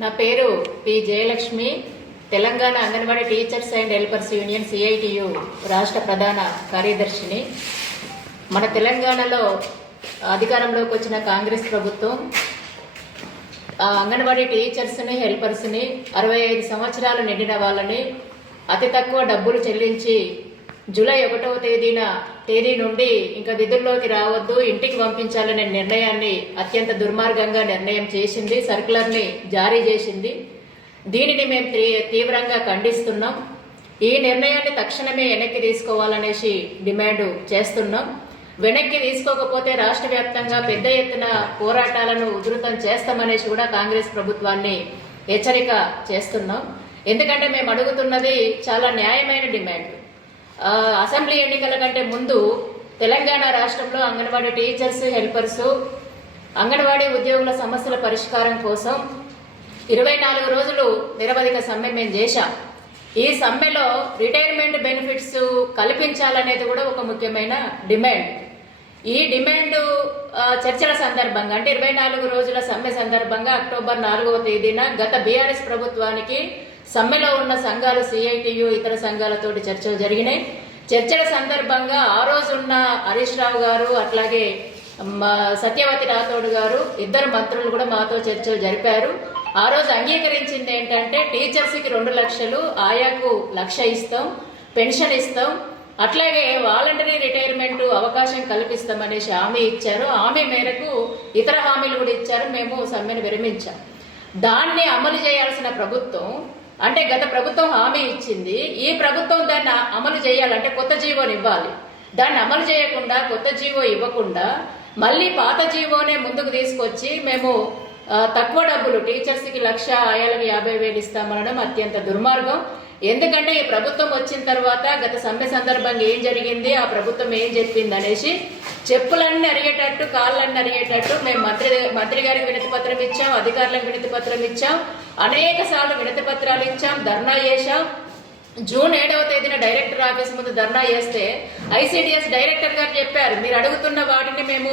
నా పేరు P. Jayalakshmi Telangana anganwadi teachers and helpers union CITU రాష్ట్ర ప్రధాన కార్యదర్శిని. మన తెలంగాణలో అధికారంలోకి వచ్చిన కాంగ్రెస్ ప్రభుత్వం అంగన్వాడీ టీచర్స్ని హెల్పర్స్ని అరవై ఐదు సంవత్సరాలు నిండిన వాళ్ళని అతి తక్కువ డబ్బులు చెల్లించి జూలై ఒకటవ తేదీన తేదీ నుండి ఇంకా విధుల్లోకి రావద్దు ఇంటికి పంపించాలనే నిర్ణయాన్ని అత్యంత దుర్మార్గంగా నిర్ణయం చేసింది సర్కులర్ని జారీ చేసింది. దీనిని మేము తీ- తీవ్రంగా ఖండిస్తున్నాం. ఈ నిర్ణయాన్ని తక్షణమే వెనక్కి తీసుకోవాలనేసి డిమాండ్ చేస్తున్నాం. వెనక్కి తీసుకోకపోతే రాష్ట్ర వ్యాప్తంగా పెద్ద ఎత్తున పోరాటాలను ఉధృతం చేస్తామనేసి కూడా కాంగ్రెస్ ప్రభుత్వాన్ని హెచ్చరిక చేస్తున్నాం. ఎందుకంటే మేము అడుగుతున్నది చాలా న్యాయమైన డిమాండ్. అసెంబ్లీ ఎన్నికల కంటే ముందు తెలంగాణ రాష్ట్రంలో అంగన్వాడీ టీచర్స్ హెల్పర్స్ అంగన్వాడీ ఉద్యోగుల సమస్యల పరిష్కారం కోసం ఇరవై నాలుగు రోజులు నిరవధిక సమ్మె మేము చేశాం. ఈ సమ్మెలో రిటైర్మెంట్ బెనిఫిట్స్ కల్పించాలనేది కూడా ఒక ముఖ్యమైన డిమాండ్. ఈ డిమాండ్ చర్చల సందర్భంగా అంటే ఇరవై నాలుగు రోజుల సమ్మె సందర్భంగా అక్టోబర్ నాలుగవ తేదీన గత బీఆర్ఎస్ ప్రభుత్వానికి సమ్మెలో ఉన్న సంఘాలు సిఐటియు ఇతర సంఘాలతోటి చర్చలు జరిగినాయి. చర్చల సందర్భంగా ఆ రోజు ఉన్న హరీష్ రావు గారు అట్లాగే మా సత్యవతి రాథోడ్ గారు ఇద్దరు మంత్రులు కూడా మాతో చర్చలు జరిపారు. ఆ రోజు అంగీకరించింది ఏంటంటే టీచర్స్కి రెండు లక్షలు ఆయాకు లక్ష ఇస్తాం పెన్షన్ ఇస్తాం అట్లాగే వాలంటరీ రిటైర్మెంట్ అవకాశం కల్పిస్తామనేసి హామీ ఇచ్చారు. హామీ మేరకు ఇతర హామీలు కూడా ఇచ్చారు. మేము సమ్మెను విరమించాం. దాన్ని అమలు చేయాల్సిన ప్రభుత్వం అంటే గత ప్రభుత్వం హామీ ఇచ్చింది. ఈ ప్రభుత్వం దాన్ని అమలు చేయాలంటే కొత్త జీవోని ఇవ్వాలి. దాన్ని అమలు చేయకుండా కొత్త జీవో ఇవ్వకుండా మళ్ళీ పాత జీవోనే ముందుకు తీసుకొచ్చి మేము తక్కువ డబ్బులు టీచర్స్కి లక్ష ఆయాలకు యాభై వేలు ఇస్తామనడం అత్యంత దుర్మార్గం. ఎందుకంటే ఈ ప్రభుత్వం వచ్చిన తర్వాత గత సమ్మె సందర్భంగా ఏం జరిగింది? ఆ ప్రభుత్వం ఏం చెప్పింది అనేసి చెప్పులన్నీ అరిగేటట్టు కాళ్ళన్నీ అరిగేటట్టు మేము మంత్రి మంత్రి గారికి వినతి పత్రం ఇచ్చాం అధికారులకు వినతి పత్రం ఇచ్చాం. అనేక సార్లు వినతి పత్రాలు ఇచ్చాం ధర్నా చేశాం. జూన్ ఏడవ తేదీన డైరెక్టర్ ఆఫీస్ ముందు ధర్నా చేస్తే ఐసిడిఎస్ డైరెక్టర్ గారు చెప్పారు మీరు అడుగుతున్న వాటిని మేము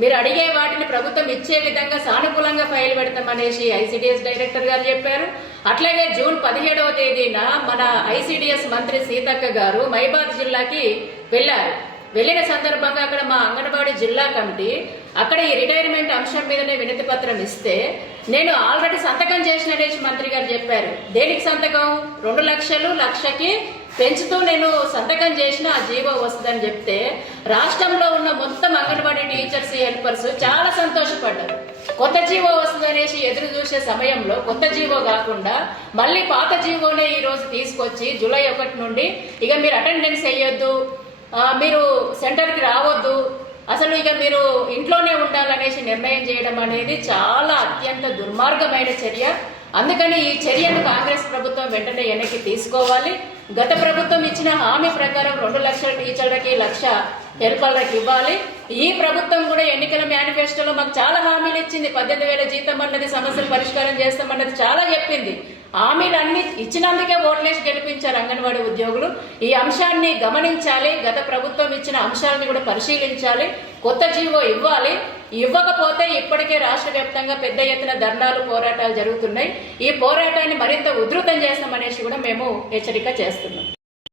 మీరు అడిగే వాటిని ప్రభుత్వం ఇచ్చే విధంగా సానుకూలంగా ఫైల్ పెడతామనేసి ఐసిడిఎస్ డైరెక్టర్ గారు చెప్పారు. అట్లాగే జూన్ పదిహేడవ తేదీన మన ఐసిడిఎస్ మంత్రి సీతక్క గారు మైబాద్ జిల్లాకి వెళ్ళారు. వెళ్ళిన సందర్భంగా అక్కడ మా అంగన్వాడీ జిల్లా కమిటీ అక్కడ ఈ రిటైర్మెంట్ అంశం మీదనే వినతి పత్రం ఇస్తే నేను ఆల్రెడీ సంతకం చేసిననేసి మంత్రి గారు చెప్పారు. దేనికి సంతకం? రెండు లక్షలు లక్షకి పెంచుతూ నేను సంతకం చేసిన ఆ జీవో వస్తుందని చెప్తే రాష్ట్రంలో ఉన్న మొత్తం అంగన్వాడీ టీచర్స్ హెల్పర్స్ చాలా సంతోషపడ్డారు. కొత్త జీవో వస్తుందనేసి ఎదురు చూసే సమయంలో కొత్త జీవో కాకుండా మళ్ళీ పాత జీవోనే ఈ రోజు తీసుకొచ్చి జూలై ఒకటి నుండి ఇక మీరు అటెండెన్స్ వేయొద్దు మీరు సెంటర్కి రావద్దు అసలు ఇక మీరు ఇంట్లోనే ఉండాలనేసి నిర్ణయం చేయడం అనేది చాలా అత్యంత దుర్మార్గమైన చర్య. అందుకని ఈ చర్యను కాంగ్రెస్ ప్రభుత్వం వెంటనే వెనక్కి తీసుకోవాలి. గత ప్రభుత్వం ఇచ్చిన హామీ ప్రకారం రెండు లక్షల టీచర్లకి లక్ష హెల్పర్లకు ఇవ్వాలి. ఈ ప్రభుత్వం కూడా ఎన్నికల మేనిఫెస్టోలో మాకు చాలా హామీలు ఇచ్చింది. పద్దెనిమిది వేల జీతం అన్నది సమస్యలు పరిష్కారం చేస్తామన్నది చాలా చెప్పింది. హామీలన్నీ ఇచ్చినందుకే ఓట్లేసి గెలిపించారు అంగన్వాడీ ఉద్యోగులు. ఈ అంశాన్ని గమనించాలి గత ప్రభుత్వం ఇచ్చిన అంశాలను కూడా పరిశీలించాలి కొత్త జీవో ఇవ్వాలి. ఇవ్వకపోతే ఇప్పటికే రాష్ట్ర వ్యాప్తంగా పెద్ద ఎత్తున ధర్నాలు పోరాటాలు జరుగుతున్నాయి. ఈ పోరాటాన్ని మరింత ఉధృతం చేస్తామనేసి కూడా మేము హెచ్చరిక చేస్తున్నాం.